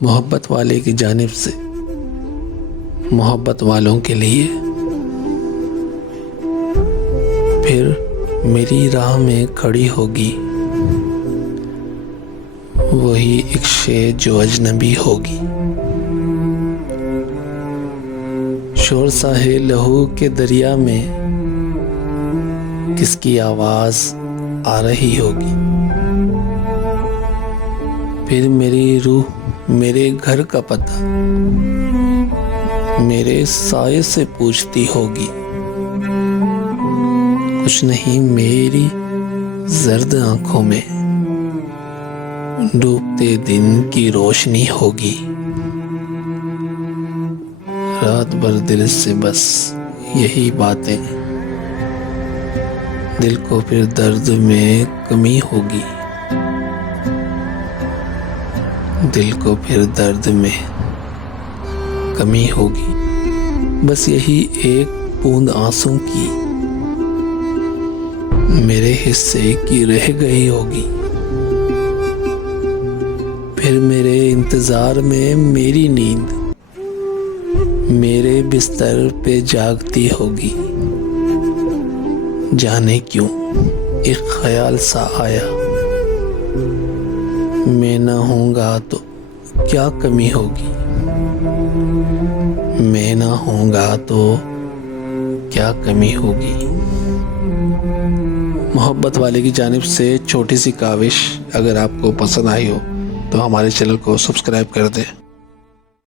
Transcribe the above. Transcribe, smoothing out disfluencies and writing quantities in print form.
मोहब्बत वाले की जानिब से मोहब्बत वालों के लिए, फिर मेरी राह में खड़ी होगी वही एक शे जो अजनबी होगी। शोर साहे लहू के दरिया में किसकी आवाज आ रही होगी। फिर मेरी रूह मेरे घर का पता मेरे साये से पूछती होगी। कुछ नहीं मेरी जर्द आंखों में डूबते दिन की रोशनी होगी। रात भर दिल से बस यही बातें, दिल को फिर दर्द में कमी होगी। दिल को फिर दर्द में कमी होगी। बस यही एक बूंद आंसू की मेरे हिस्से की रह गई होगी। फिर मेरे इंतजार में मेरी नींद मेरे बिस्तर पे जागती होगी। जाने क्यों एक ख्याल सा आया, मैं ना होऊंगा तो क्या कमी होगी। मैं ना होऊंगा तो क्या कमी होगी। मोहब्बत वाले की जानिब से छोटी सी काविश। अगर आपको पसंद आई हो तो हमारे चैनल को सब्सक्राइब कर दें।